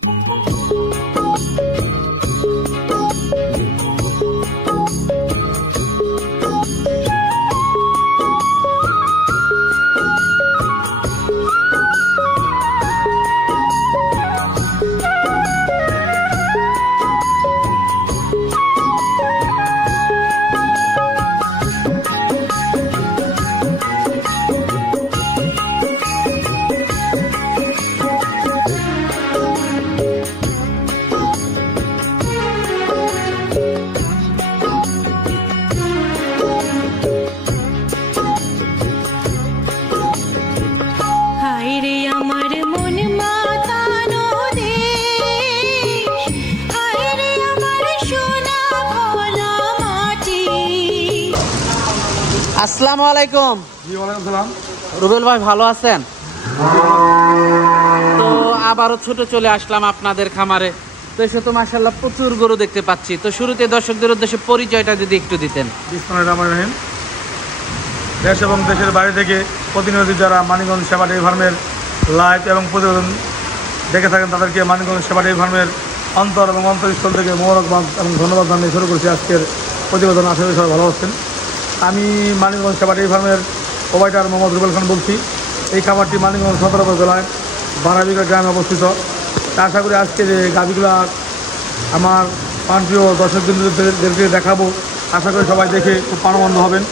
আসসালামু আলাইকুম। জি ওয়ালাইকুম সালাম। রুবেল ভাই ভালো আছেন? তো আবারও ছোট চলে আসলাম আপনাদের খামারে। তো এসে তো মাশাআল্লাহ প্রচুর গরু দেখতে পাচ্ছি। তো শুরুতে দর্শকদের উদ্দেশ্যে পরিচয়টা যদি একটু দিতেন। বিসমিল্লাহির রহমানির রহিম। দেশ এবং দেশের বাইরে থেকে প্রতিনিধি যারা মানিকগঞ্জ সেবা ডেইরি ফার্মের লাইভ এবং প্রতিবেদন দেখে থাকেন তাদেরকে মানিকগঞ্জ সেবা ডেইরি ফার্মের অন্তর এবং অন্তরস্থল থেকে মোবারকবাদ এবং ধন্যবাদ জানিয়ে শুরু করছি আজকের প্রতিবেদন। আশা করি সবাই ভালো আছেন। আমি মানিকগঞ্জ সেবা ডেইরি ফার্মের প্রোভাইডার মোহাম্মদ রুবেল খান বলছি। এই খামারটি মানিকগঞ্জ সদর উপজেলায় বারাবিঘা গ্রামে অবস্থিত। আশা করি আজকে যে গাভিগুলো আমার প্রিয় দর্শকদেরকে দেখাবো, আশা করি সবাই দেখে খুব প্রাণবন্ত হবেন।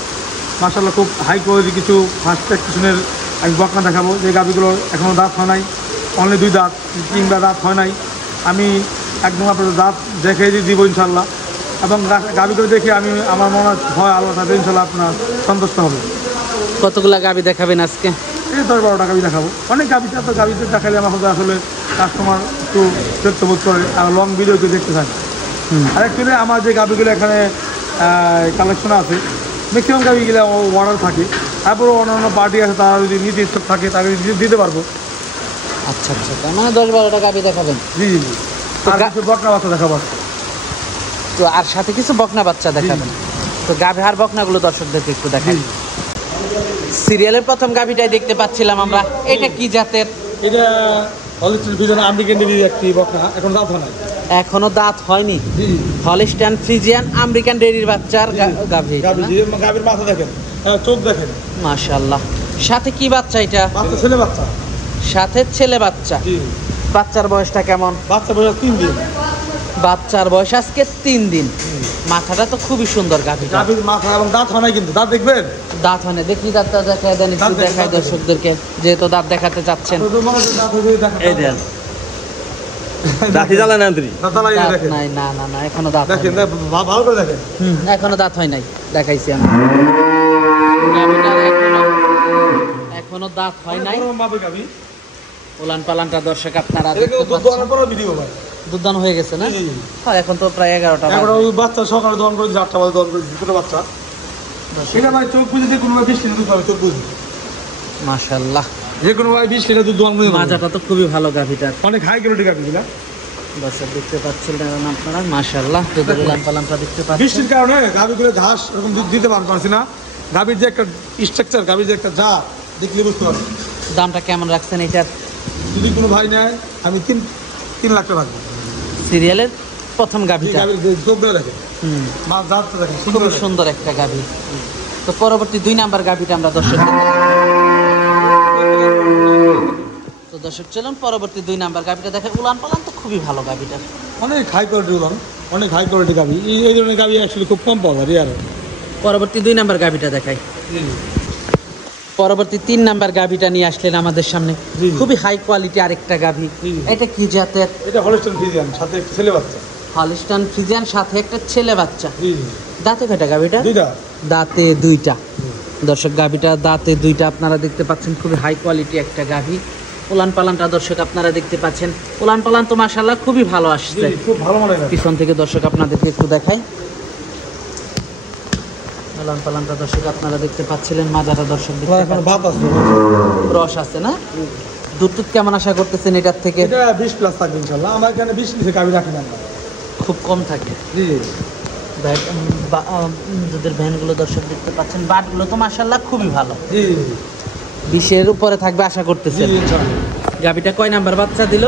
মাশাআল্লাহ খুব হাই কোয়ালিটি কিছু ফার্স্ট প্র্যাকটিশনের আমি বকনা দেখাবো যে গাভিগুলো এখনও দাঁত হয় নাই, অনলি 2 দাঁত কিংবা দাঁত হয় নাই। আমি একদম আপনাদের দাঁত দেখে দিব ইনশাল্লাহ, এবং গাভিগুলো দেখে আমার মনে হয় আল্লাহ সাথে ইনশাল্লাহ আপনার সন্তুষ্ট হবে। কতগুলা গাভি দেখাবেন আজকে? এই 10-12টা গাভি দেখাবো। অনেক গাভিতে তো গাভিতে দেখালে আমার হয়তো আসলে কাস্টমার একটু বিরক্ত বোধ করে আর লং ভিডিও কেউ দেখতে চায়। আর অ্যাকচুয়ালি আমার যে গাভিগুলো এখানে কালেকশন আছে ম্যাক্সিমাম গাভিগুলো অর্ডার থাকে, তারপরে অন্যান্য পার্টি আছে তারা যদি নিতে ইচ্ছুক থাকে তাকে দিতে পারবো। আচ্ছা আচ্ছা, তার মানে 10-12টা গাভি দেখাবেন? জি জি জি। আর কিছু বকনা বাচ্চা দেখাবো। তো আর সাথে কিছু বকনা বাচ্চা দেখাবেন। তো গাভি আর বকনাগুলো দর্শকদেরকে একটু দেখাই। সিরিয়ালের প্রথম গাভিটাই দেখতে পাচ্ছিলাম আমরা। এটা কি জাতের? এটা হলিস্টাইন ফ্রিজিয়ান আমেরিকান ডেইরির একটি বকনা, এখন দাঁত হয় না। এখনো দাঁত হয়নি? জি। হলিস্টাইন ফ্রিজিয়ান আমেরিকান ডেইরির বাচ্চার গাভি। গাভির মাথা দেখেন, চোখ দেখেন, মাশাআল্লাহ। সাথে কি বাচ্চা এটা? বাচ্চা ছেলে বাচ্চা। সাথে ছেলে বাচ্চা। জি। বাচ্চার বয়সটা কেমন? বাচ্চার বয়স 3 দিন। বাচ্চার বয়স আজকে 3 দিন। মাথাটা তো খুবই সুন্দর গাভিটা। গাভির মাথা এবং দাঁত হয় না, কিন্তু দাঁত দেখবেন? দাঁত হয় না। দেখি দাঁতটা দেখায় দেন, একটু দেখায় দর্শকদেরকে, যেহেতু দাঁত দেখাতে চাচ্ছেন। এই দেন দাঁতই জ্বালায় না আন্তরি। দাঁত দেখেন? নাই, না না না, এখনো দাঁত দেখেন, ভালো করে দেখেন। এখনো দাঁত হয় নাই, দেখাইছি আমি। এখনো দাঁত হয় নাই। ওলান পালানটা দর্শক আপনারা দুধদান হয়ে গেছে না? হ্যাঁ, এখন তো প্রায় 11টা বাচ্চা। সকালে দহন করে 8টা বাজে দহন করে দুটো বাচ্চা। সেটা ভাই চোখ বুঝে কোনো 20 লিটার দুধ পাবে, চোখ বুঝে। মাশাআল্লাহ, যে কোনো ভাই 20 লিটার দুধ দহন করে। মাজাটা তো খুবই ভালো গাভিটার, অনেক হাই কোয়ালিটি গাভি গুলা দর্শক দেখতে পাচ্ছিলেন আপনারা। মাশাআল্লাহ, দুধের ওলান পালানটা দেখতে পাচ্ছেন। বৃষ্টির কারণে গাভিগুলো ঘাস এরকম দুধ দিতে পারছি না। গাভির যে একটা স্ট্রাকচার, গাভির যে একটা যা দেখলে বুঝতে পারবেন। দামটা কেমন রাখছেন এটার? যদি কোনো ভাই নেয় আমি 3 লাখ টাকা রাখবো। সিরিয়ালের প্রথম গাভিটা দেখেন, মাছ জাতটা দেখেন, খুব সুন্দর একটা গাভি। তো পরবর্তী 2 নাম্বার গাভিটা আমরা দর্শক তো দর্শক চলুন পরবর্তী 2 নাম্বার গাভিটা দেখেন। উলান পালান তো খুবই ভালো গাভিটা, অনেক হাই কোয়ালিটি উলান, অনেক হাই কোয়ালিটি গাভি। এই ধরনের গাভি অ্যাকচুয়ালি খুব কম পাওয়া যায় আর। পরবর্তী 2 নাম্বার গাভিটা দেখাই। পরবর্তী 3 নাম্বার গাভিটা নিয়ে আসলেন আমাদের সামনে। খুবই হাই কোয়ালিটি আরেকটা গাভি। এটা কি জাতের? এটা হলিস্টাইন ফ্রিজিয়ান, সাথে একটা ছেলে বাচ্চা। হলিস্টাইন ফ্রিজিয়ান সাথে একটা ছেলে বাচ্চা। দাঁতে কয়টা গাভিটা? 2টা। দাঁতে 2টা। দর্শক গাভিটা দাঁতে 2টা আপনারা দেখতে পাচ্ছেন। খুবই হাই কোয়ালিটি একটা গাভি। উলান পালানটা দর্শক আপনারা দেখতে পাচ্ছেন। উলান পালান তো মাশাআল্লাহ খুবই ভালো আসছে, খুব ভালো মানে। পিছন থেকে দর্শক আপনাদেরকে একটু দেখাই। উলান পালানটা দর্শক আপনারা দেখতে পাচ্ছিলেন। মাজাটা দর্শক দেখতে পাচ্ছেন, রস আছে না? দুধ কেমন আশা করতেছেন এটার থেকে? এটা 20 প্লাস থাকবে ইনশাআল্লাহ। আমার এখানে 20 লিটার গাভি রাখি না, খুব কম থাকে। জি। দুধের ভ্যানগুলো দর্শক দেখতে পাচ্ছেন। বাটগুলো তো মাশাআল্লাহ খুবই ভালো। জি। 20-এর উপরে থাকবে আশা করতেছেন। গাভিটা কয় নাম্বার বাচ্চা দিল?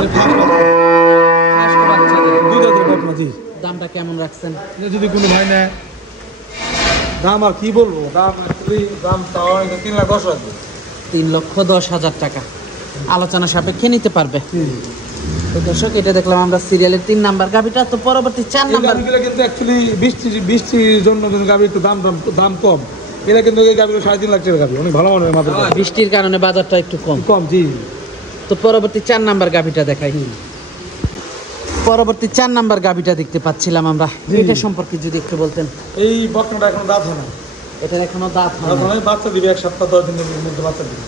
বাচ্চা দেবে। দুই দাঁতের বকনা, জি। দামটা কেমন রাখছেন? এটা যদি কোনো ভাই নেয়, দাম আর কি বলবো, দাম actually দাম তাও 3,10,000 টাকা। 3,10,000 টাকা আলোচনা সাপেক্ষে নিতে পারবে। তো দর্শক, এটা দেখলাম আমরা সিরিয়ালের 3 নাম্বার গাভিটা। তো পরবর্তী 4 এই নাম্বার গাভিগুলো কিন্তু অ্যাকচুয়ালি বৃষ্টির জন্য কিন্তু গাভি একটু দাম কম। এটা কিন্তু এই গাভিগুলো 3.5 লাখ টাকার গাভি, অনেক ভালো মানের মাত্র। বৃষ্টির কারণে বাজারটা একটু কম। জি। তো পরবর্তী 4 নাম্বার গাভিটা দেখাই। পরবর্তী 4 নাম্বার গাভিটা দেখতে পাচ্ছিলাম আমরা, এটা সম্পর্কে যদি একটু বলতেন। এই বকনাটা এখন দাঁত হয় না, এটার এখনো দাঁত হয় না। বাচ্চা দিবে 1 সপ্তাহ 10 দিনের মধ্যে বাচ্চা দিবে।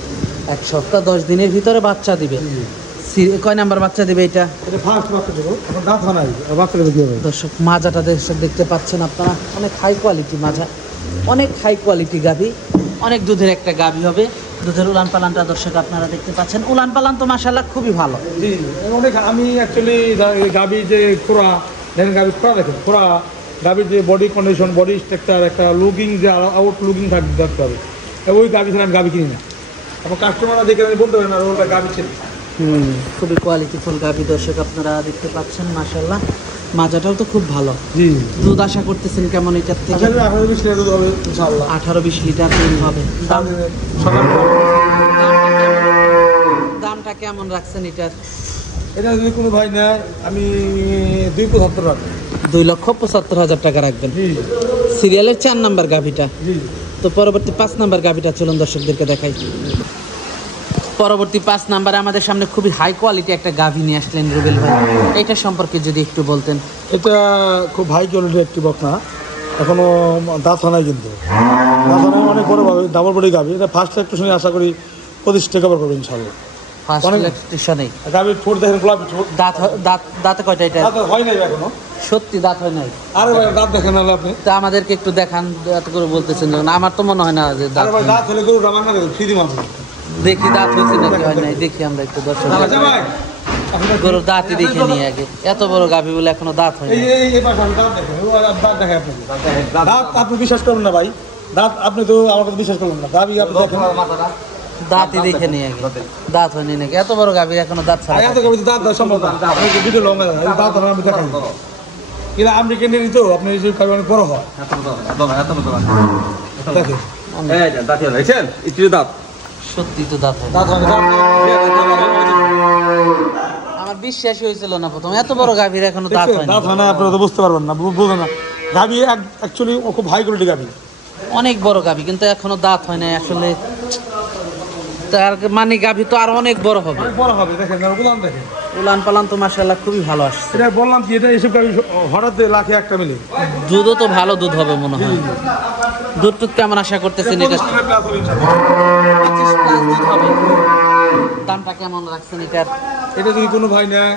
1 সপ্তাহ 10 দিনের ভিতরে বাচ্চা দিবে। কয় নাম্বার বাচ্চা দিবে এটা? এটা ফার্স্ট বাচ্চা দেবো, এখন দাঁত হয় না, বাচ্চা দেবে কি হবে? দর্শক, মাজাটা দেখতে পাচ্ছেন আপনারা, অনেক হাই কোয়ালিটি মাজা, অনেক হাই কোয়ালিটি গাভি, অনেক দুধের একটা গাভি হবে। দুধের উলান পালানটা দর্শক আপনারা দেখতে পাচ্ছেন। উলান পালান তো মাশাআল্লাহ খুবই ভালো। জি, অনেক। আমি অ্যাকচুয়ালি গাভি যে খোড়া দেখেন, গাভি খোড়া দেখেন, খোড়া গাভির যে বডি কন্ডিশন, বডি স্ট্রাকচার, একটা লুকিং যে আউট লুকিং থাকতে হবে, ওই গাভি ছাড়া আমি গাভি কিনি না। আমার কাস্টমাররা দেখে আমি বলতে পারি না ওটা গাভি ছিল। খুবই কোয়ালিটিফুল গাভি দর্শক আপনারা দেখতে পাচ্ছেন। মাশাআল্লাহ, মাজাটাও তো খুব ভালো। জি। দুধ আশা করতেছেন কেমন এটার থেকে? 18-20 লিটার দুধ হবে ইনশাআল্লাহ। 18-20 লিটার দুধ হবে। দামটা কেমন রাখছেন এটার? এটা যদি কোনো ভাই নেয়, আমি 2,75,000 টাকা। 2,75,000 টাকা রাখবেন। জি। সিরিয়ালের 4 নাম্বার গাভিটা। জি। তো পরবর্তী 5 নাম্বার গাভিটা চলুন দর্শকদেরকে দেখাই। পরবর্তী 5 নাম্বারে আমাদের সামনে খুবই হাই কোয়ালিটি একটা গাভি নিয়ে আসলেন রুবেল ভাই, এটা সম্পর্কে যদি একটু বলতেন। এটা খুব হাই কোয়ালিটির একটি বকনা, এখনো দাঁত হয় নাই, কিন্তু দাঁত হয় নাই, অনেক বড়ভাবে ডাবল বডি গাভি। এটা ফার্স্ট ইলেকট্রিশনে আশা করি 25 টাকা কভার করবে ইনশাআল্লাহ। ফার্স্ট ইলেকট্রিশনে গাভির ঠোঁট দেখেন, গোলাপি ঠোঁট। দাঁতে কয়টা এটা? দাঁত হয় নাই এখনো। সত্যি দাঁত হয় নাই? আরে ভাই, দাঁত দেখেন না আপনি? তা আমাদেরকে একটু দেখান, এত করে বলতেছেন যখন। আমার তো মনে হয় না যে দাঁত। আরে ভাই, দাঁত হলে গরুটা মাংনা দেবেন, ফ্রি মাংস। দেখি দাঁত হয়েছে নাকি হয় নাই, দেখি আমরা একটু দর্শক। আচ্ছা ভাই, গরুর দাঁতই দেখে নিয়ে আগে। এত বড় গাভি বলে এখনো দাঁত হয় না। এই পাশে আমি দাঁত দেখেন, দাঁত দেখায় আপনাকে। দাঁত আপনি বিশ্বাস করবেন না ভাই, দাঁত আপনি তো আমার কথা বিশ্বাস করবেন না। গাভি আপনি দেখেন, দাঁতই দেখে নিয়ে আগে। দাঁত হয়নি নাকি? এত বড় গাভি এখনো দাঁত ছাড়া। এত গাভি দাঁত দেওয়া সম্ভব না। আপনি ভিডিও লঙ্গা দাঁত আমি দেখাই, কিন্তু আপনি কিনে নিত, আপনি গাভি অনেক বড় হয়। দেখেন সত্যি তো দাঁত হয় না। দাঁত হয় না। আমার বিশ্বাসই হয়েছিল না প্রথম, এত বড় গাভীর এখনো দাঁত হয় না। দাঁত হয় না, আপনারা তো বুঝতে পারবেন না, বুঝবেন না। গাভি অ্যাকচুয়ালি খুব হাই কোয়ালিটি গাভি, অনেক বড় গাভী, কিন্তু এখনো দাঁত হয় না আসলে। তার মানে গাভী তো আরো অনেক বড় হবে। বড় হবে। দেখেন উলান দেখেন, উলান পালান তো মাশাআল্লাহ খুবই ভালো আসছে। এটা বললাম কি, এটা এসব গাভি হঠাৎ লাখে একটা মিলে। দুধও তো ভালো দুধ হবে মনে হয়। দুধ টুধ কেমন আশা করতেছেন? এটা 25 প্লাস দুধ হবে। দামটা কেমন রাখছেন এটার? এটা যদি কোনো ভাই নেয়,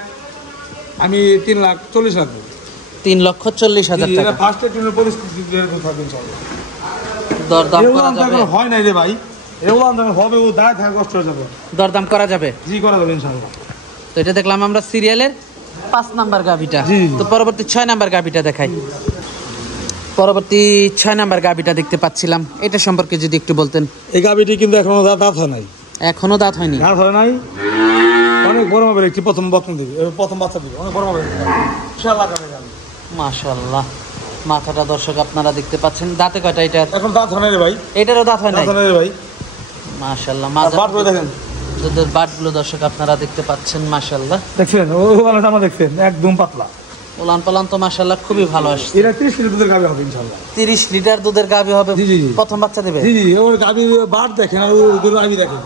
আমি 3,40,000 দেবো। 3,40,000 টাকা। ফার্স্ট ট্রেনের পরিস্থিতি থাকবে ইনশাআল্লাহ। দরদাম করা যাবে? হয় নাই রে ভাই, এগুলো হবে, ও দাঁড়ায় থাকা কষ্ট হয়ে যাবে। দরদাম করা যাবে? জি, করা যাবে ইনশাআল্লাহ। তো এটা দেখলাম আমরা সিরিয়ালের 5 নাম্বার গাভিটা। জি। তো পরবর্তী 6 নাম্বার গাভিটা দেখাই। পরবর্তী 6 নাম্বার গাভিটা দেখতে পাচ্ছিলাম, এটা সম্পর্কে যদি একটু বলতেন। এই গাভিটি কিন্তু এখনো দাঁত হয় নাই। এখনো দাঁত হয়নি? দাঁত হয় নাই, অনেক বড় হবে। একটি প্রথম বকনা দিবে, প্রথম বাচ্চা দিবে, অনেক বড় হবে ইনশাআল্লাহ। মাশাআল্লাহ, মাথাটা দর্শক আপনারা দেখতে পাচ্ছেন। দাঁতে কয়টা এটা? এখন দাঁত হয় নাই রে ভাই, এটারও দাঁত হয় নাই? দাঁত হয় নাই রে ভাই। মাশাআল্লাহ, বাটগুলো দেখেন, দুধের বাটগুলো দর্শক আপনারা দেখতে পাচ্ছেন। মাশাআল্লাহ, দেখছেন ওলানটা দেখছেন, একদম পাতলা। উলান পালান তো মাশাআল্লাহ খুবই ভালো আসছে। এটা 30 লিটার দুধের গাভি হবে ইনশাআল্লাহ। 30 লিটার দুধের গাভি হবে। জি, জি, জি। প্রথম বাচ্চা দেবে? জি, জি। ওর গাভি বাট দেখেন আর ওর গাভি দেখেন,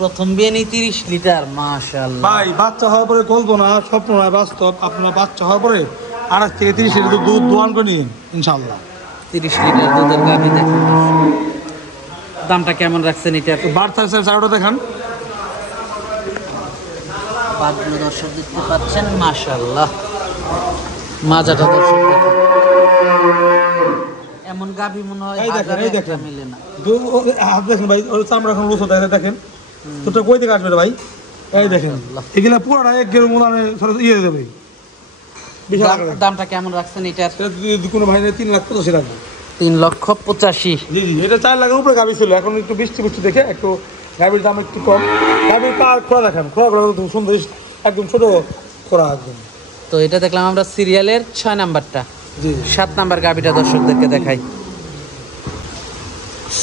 প্রথম বিয়ে নেই 30 লিটার। মাশাআল্লাহ ভাই, বাচ্চা হওয়ার পরে কল্পনা, স্বপ্ন নয়, বাস্তব। আপনার বাচ্চা হওয়ার পরে 28 থেকে 30 লিটার দুধ দোয়ান করে নিন ইনশাআল্লাহ। 30 লিটার দুধের গাভি দেখেন। দামটা কেমন রাখছেন এটা? বাট সাইজ চারটা দেখান, বাটগুলো দর্শক দেখতে পাচ্ছেন। মাশাআল্লাহ, মাজাটা দর্শক দেখেন। এমন গাভি মনে হয় এই দেখেন, এই দেখেন, মিলে না। হাত দেখেন ভাই, ওর চামড়া এখন রুসো দেখেন। তোটা কই থেকে আসবে রে ভাই? এই দেখেন, এগুলা পুরোটা এক গের মনে ইয়ে দেবে। দামটা কেমন রাখছেন এটার? যদি কোনো ভাই 3,85,000 রাখবে। 3,85,000? জি, জি। এটা 4 লাখের উপরে গাভি ছিল, এখন একটু বৃষ্টি দেখে একটু গাভির দাম একটু কম। গাভির পার খোড়া দেখেন, খোড়া খুব সুন্দর, একদম ছোট খোড়া একদম। তো এটা দেখলাম আমরা সিরিয়ালের 6 নাম্বারটা। জি 7 নাম্বার গাভিটা দর্শকদেরকে দেখাই।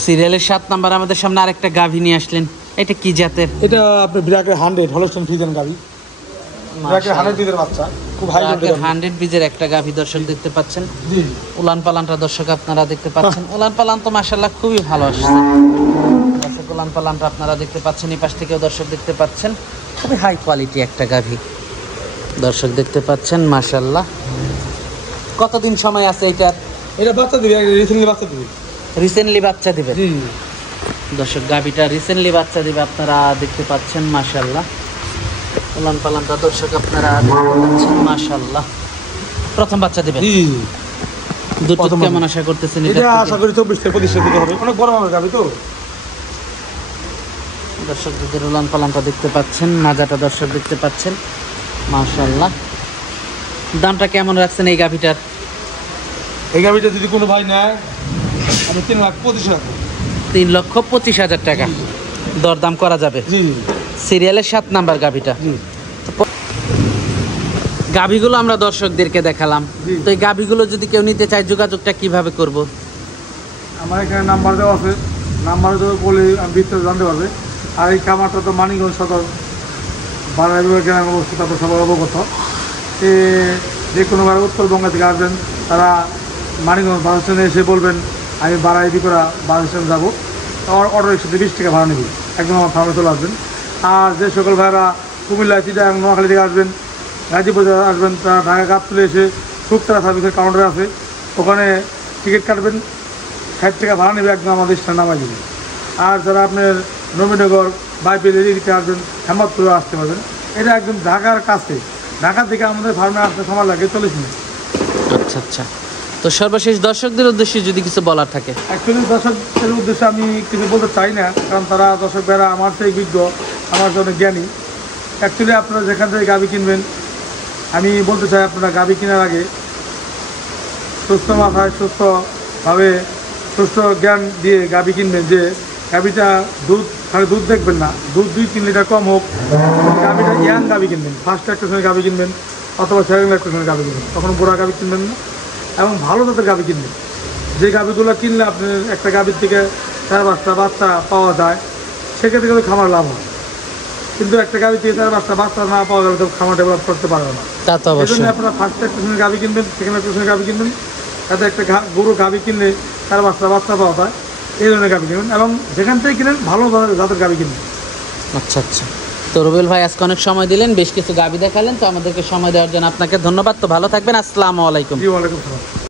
সিরিয়ালের 7 নাম্বার আমাদের সামনে আরেকটা গাভি নিয়ে আসলেন। এটা কি জাতের? এটা আপনি ব্র্যাকের 100 হলস্টাইন ফ্রিজিয়ান গাভি, ব্র্যাকের 100 বীজের বাচ্চা, খুব হাই ব্র্যাকের 100 বীজের একটা গাভি দর্শক দেখতে পাচ্ছেন। জি উলান পালানটা দর্শক আপনারা দেখতে পাচ্ছেন। উলান পালান তো মাশাআল্লাহ খুবই ভালো আসছে দর্শক। উলান পালানটা আপনারা দেখতে পাচ্ছেন, এই পাশ থেকেও দর্শক দেখতে পাচ্ছেন। খুবই হাই কোয়ালিটি একটা গাভি দর্শক দেখতে পাচ্ছেন মাশাআল্লাহ। কতদিন সময় আছে এটার? এটা বাচ্চা দিবে, রিসেন্টলি বাচ্চা দিবে। রিসেন্টলি বাচ্চা দিবে জি দর্শক, গাভিটা রিসেন্টলি বাচ্চা দিবে আপনারা দেখতে পাচ্ছেন মাশাআল্লাহ। উলান পালানটা দর্শক আপনারা দেখতে পাচ্ছেন মাশাআল্লাহ। প্রথম বাচ্চা দিবে। জি দুধ প্রথম কেমন আশা করতেছেন? এটা আশা করি 24 থেকে 25 দিকে হবে, অনেক বড় মানের গাভি তো। দর্শক দুধের উলান পালানটা দেখতে পাচ্ছেন, মাজাটা দর্শক দেখতে পাচ্ছেন মাশাআল্লাহ। দামটা কেমন রাখছেন এই গাভিটার? এই গাভিটা যদি কোনো ভাই নেয় আমি 3,25,000 টাকা। 3,25,000 টাকা দরদাম করা যাবে। জি সিরিয়ালের 7 নাম্বার গাভিটা। জি গাভিগুলো আমরা দর্শকদেরকে দেখালাম। জি। তো এই গাভিগুলো যদি কেউ নিতে চায় যোগাযোগটা কিভাবে করব? আমার এখানে নাম্বার দেওয়া আছে, নাম্বার দেওয়া বলে আমি বিস্তারিত জানতে পারবে। আর এই খামারটা তো মানিকগঞ্জ সদর বাড়াই গ্রামে অবস্থিত, তারপর সবাই অবগত। যে কোনোবার উত্তরবঙ্গ থেকে আসবেন তারা মানিকগঞ্জ বাস স্ট্যান্ডে এসে বলবেন আমি বাড়াই বিকরা বাস স্ট্যান্ড যাবো, অটো রিক্সাতে 20 টাকা ভাড়া নেবে, একদম আমার ফার্মে চলে আসবেন। আর যে সকল ভাইরা কুমিল্লা, চিটাগাং, নোয়াখালী থেকে আসবেন, গাজীপুর থেকে আসবেন, তারা ঢাকা গাবতলী এসে শুক্তারা সার্ভিসের কাউন্টার আছে, ওখানে টিকিট কাটবেন, 60 টাকা ভাড়া নেবে, একদম আমাদের স্ট্যান্ড নামাই দেবে। আর যারা আপনার নবীনগর বাইপেল এদিকে আসবেন, হেমতপুরে আসতে পারবেন। এটা একদম ঢাকার কাছে, ঢাকা থেকে আমাদের ফার্মে আসতে সময় লাগে 40 মিনিট। আচ্ছা আচ্ছা। তো সর্বশেষ দর্শকদের উদ্দেশ্যে যদি কিছু বলার থাকে? অ্যাকচুয়ালি দর্শকদের উদ্দেশ্যে আমি কিছু বলতে চাই না, কারণ তারা দর্শক ভাইরা আমার থেকে বিজ্ঞ, আমার জন্য জ্ঞানী। অ্যাকচুয়ালি আপনারা যেখান থেকে গাভি কিনবেন, আমি বলতে চাই আপনারা গাভি কেনার আগে সুস্থ মাথায় সুস্থভাবে সুস্থ জ্ঞান দিয়ে গাভি কিনবেন। যে গাভিটা দুধ খালি দুধ দেখবেন না, দুধ 2-3 লিটার কম হোক, গাভিটা ইয়াং গাভি কিনবেন। ফার্স্ট একটা সময় গাভি কিনবেন অথবা সেকেন্ড একটা সময় গাভি কিনবেন, তখন বুড়া গাভি কিনবেন না, এবং ভালো জাতের গাভি কিনবেন। যে গাভিগুলো কিনলে আপনার একটা গাভির থেকে 4-5টা বাচ্চা পাওয়া যায়, সেক্ষেত্রে কিন্তু খামার লাভ হয়। কিন্তু একটা গাভি থেকে 4-5টা বাচ্চা না পাওয়া গেলে তো খামার ডেভেলপ করতে পারবে না। তা তো এই জন্য অবশ্যই। আপনারা ফার্স্ট একটা সময় গাভি কিনবেন, সেকেন্ড একটা সময় গাভি কিনবেন, তাতে একটা গরু গাভি কিনলে 4-5টা বাচ্চা পাওয়া যায়, এই ধরনের গাভি কিনবেন। এবং যেখান থেকে কিনেন ভালো জাতের গাভি কিনবেন। আচ্ছা আচ্ছা। তো রুবেল ভাই আজকে অনেক সময় দিলেন, বেশ কিছু গাভি দেখালেন, তো আমাদেরকে সময় দেওয়ার জন্য আপনাকে ধন্যবাদ। তো ভালো থাকবেন, আসসালামু আলাইকুম। জি ওয়ালাইকুম আসসালাম।